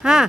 हां.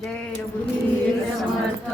जय रघुवीर समर्थ.